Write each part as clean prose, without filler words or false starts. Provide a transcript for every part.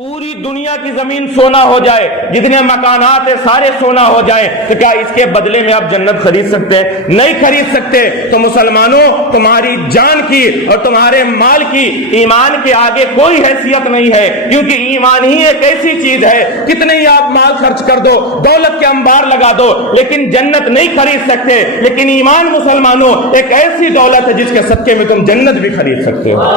پوری دنیا کی زمین سونا ہو جائے، جتنے مکانات ہیں سارے سونا ہو جائیں، تو کیا اس کے بدلے میں آپ جنت خرید سکتے ہیں؟ نہیں خرید سکتے۔ تو مسلمانوں، تمہاری جان کی اور تمہارے مال کی ایمان کے آگے کوئی حیثیت نہیں ہے، کیونکہ ایمان ہی ایک ایسی چیز ہے، کتنے ہی آپ مال خرچ کر دو، دولت کے انبار لگا دو، لیکن جنت نہیں خرید سکتے۔ لیکن ایمان مسلمانوں ایک ایسی دولت ہے جس کے صدقے میں تم جنت بھی خرید سکتے ہو۔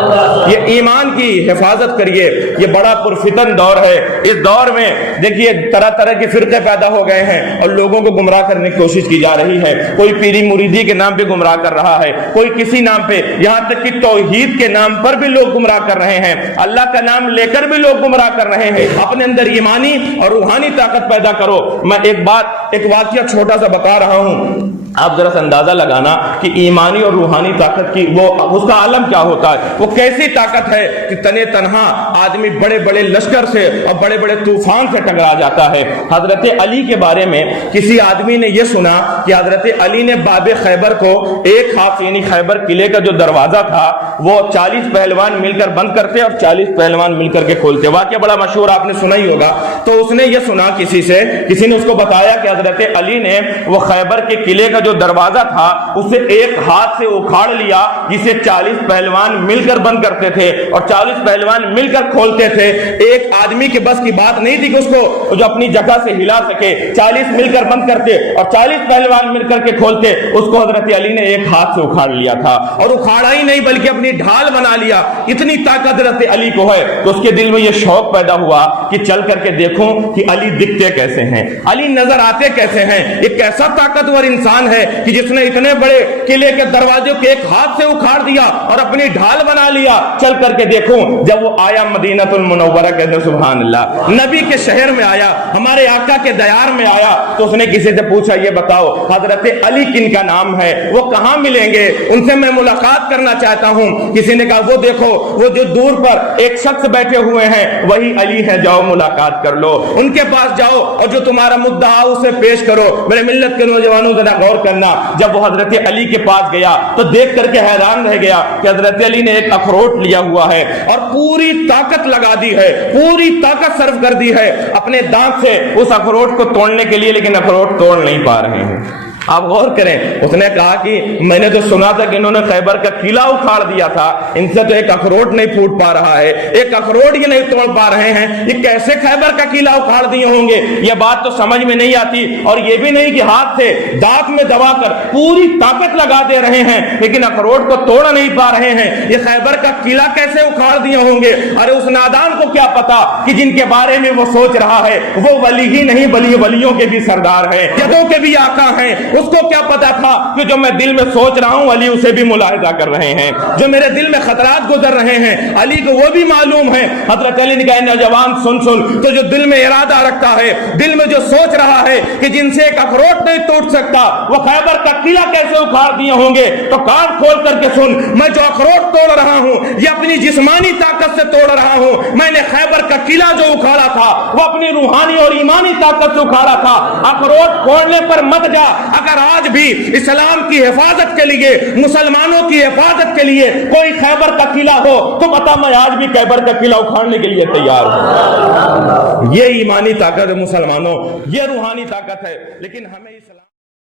یہ ایمان کی حفاظت کریے۔ یہ بڑا پرفتن دور ہے۔ اس دور میں دیکھیے طرح طرح کے فرقے پیدا ہو گئے ہیں اور لوگوں کو گمراہ کرنے کی کوشش کی جا رہی ہے۔ کوئی پیری مریدی کے نام پہ گمراہ کر رہا ہے، کوئی کسی نام پہ، یہاں تک کہ توحید کے نام پر بھی لوگ گمراہ کر رہے ہیں، اللہ کا نام لے کر بھی لوگ گمراہ کر رہے ہیں۔ اپنے اندر ایمانی اور روحانی طاقت پیدا کرو۔ میں ایک واقعہ چھوٹا سا بتا رہا ہوں، آپ ذرا سا اندازہ لگانا کہ ایمانی اور روحانی طاقت کی اس کا عالم کیا ہوتا ہے، وہ کیسی طاقت ہے کہ تنے تنہا آدمی بڑے بڑے لشکر سے اور بڑے بڑے طوفان سے ٹکرا جاتا ہے۔ حضرت علی کے بارے میں کسی آدمی نے یہ سنا کہ حضرت علی نے باب خیبر کو ایک ہاتھ، یعنی خیبر قلعے کا جو دروازہ تھا وہ 40 پہلوان مل کر بند کرتے اور 40 پہلوان مل کر کے کھولتے۔ واقعہ بڑا مشہور، آپ نے سنا ہی ہوگا۔ تو اس نے یہ سنا کسی نے اس کو بتایا کہ حضرت علی نے وہ خیبر کے قلعے کا جو دروازہ تھا اسے ایک ہاتھ سے اکھاڑ لیا، جسے 40 پہلوان مل کر بند کرتے تھے اور 40 پہلوان مل کر کھولتے تھے۔ ایک آدمی کے بس کی بات نہیں تھی کہ اس کو جو اپنی جگہ سے ہلا سکے، 40 مل کر بند کرتے اور 40 پہلوان مل کر کے کھولتے۔ اس کو حضرت علی نے ایک ہاتھ سے اکھاڑ لیا تھا، اور اکھاڑا ہی نہیں بلکہ اپنی ڈھال بنا لیا۔ اتنی طاقت حضرت علی کو ہے تو اس کے دل میں یہ شوق پیدا ہوا کہ چل کر کے دیکھوں کہ علی دکھتے کیسے ہیں، علی نظر آتے کیسے ہیں۔ ایک ایسا طاقتور انسان ہے کہ جس نے اتنے بڑے قلعے کے دروازے کو ایک ہاتھ سے اکھاڑ دیا اور اپنی ڈھال بنا لیا، چل کر کے دیکھوں۔ جب وہ آیا مدینہ المنورہ، کہتے ہیں سبحان اللہ، نبی کے شہر میں آیا، ہمارے آقا کے دیار میں آیا، تو اس نے کسی سے پوچھا یہ بتاؤ حضرت علی کن کا نام ہے، وہ کہاں ملیں گے، ان سے میں ملاقات کرنا چاہتا ہوں۔ کسی نے کہا وہ دیکھو وہ جو دور پر ایک شخص بیٹھے ہوئے ہیں وہی علی ہے، جاؤ ملاقات کر لو، ان کے پاس جاؤ اور جو تمہارا مدعا اسے پیش کرو۔ میرے ملت کے نوجوانوں ذرا غور کرنا، جب وہ حضرت علی کے پاس گیا تو دیکھ کر کے حیران رہ گیا کہ حضرت علی نے ایک اخروٹ لیا ہوا ہے اور پوری طاقت لگا دی ہے، پوری طاقت صرف کر دی ہے اپنے دانت سے اس اخروٹ کو توڑنے کے لیے، لیکن اخروٹ توڑ نہیں پا رہے ہیں۔ آپ غور کریں، اس نے کہا کہ میں نے تو سنا تھا کہ انہوں نے خیبر کا قلعہ اکھاڑ دیا تھا، ان سے تو ایک اخروٹ نہیں پھوٹ پا رہا ہے، ایک اخروٹ یہ نہیں توڑ پا رہے ہیں، یہ کیسے خیبر کا قلعہ اکھاڑ دیے ہوں گے؟ یہ بات تو سمجھ میں نہیں آتی۔ اور یہ بھی نہیں کہ ہاتھ سے دانت میں دبا کر پوری طاقت لگا دے رہے ہیں لیکن اخروٹ کو توڑ نہیں پا رہے ہیں، یہ خیبر کا قلعہ کیسے اکھاڑ دیے ہوں گے؟ ارے اس نادان کو کیا پتا کہ جن کے بارے میں وہ سوچ رہا ہے وہ ولی ہی نہیں بلکہ ولیوں کے بھی سردار ہیں، جدوں کے بھی آقا ہیں۔ اس کو کیا پتا تھا کہ جو میں دل میں سوچ رہا ہوں علی اسے بھی ملاحظہ کر رہے ہیں، جو میرے دل میں خطرات گزر رہے ہیں علی کو وہ بھی معلوم ہے۔ حضرت علی نے کہا نوجوان سن تو جو دل میں ارادہ رکھتا ہے، دل میں جو سوچ رہا ہے کہ جن سے ایک اخروٹ نہیں ٹوٹ سکتا وہ خیبر کا قلعہ کیسے اکھاڑ دیے ہوں گے، تو کان کھول کر کے سن، میں جو اخروٹ توڑ رہا ہوں یہ اپنی جسمانی طاقت سے توڑ رہا ہوں۔ میں نے خیبر کا قلعہ جو اکھاڑا تھا وہ اپنی روحانی اور ایمانی طاقت سے اکھاڑا تھا۔ اخروٹ توڑنے پر مت جا، اگر آج بھی اسلام کی حفاظت کے لیے، مسلمانوں کی حفاظت کے لیے کوئی خیبر کا قلعہ ہو تو بتا میں آج بھی خیبر کا قلعہ اکھاڑنے کے لیے تیار ہوں۔ یہ ایمانی طاقت ہے مسلمانوں، یہ روحانی طاقت ہے، لیکن ہمیں اسلام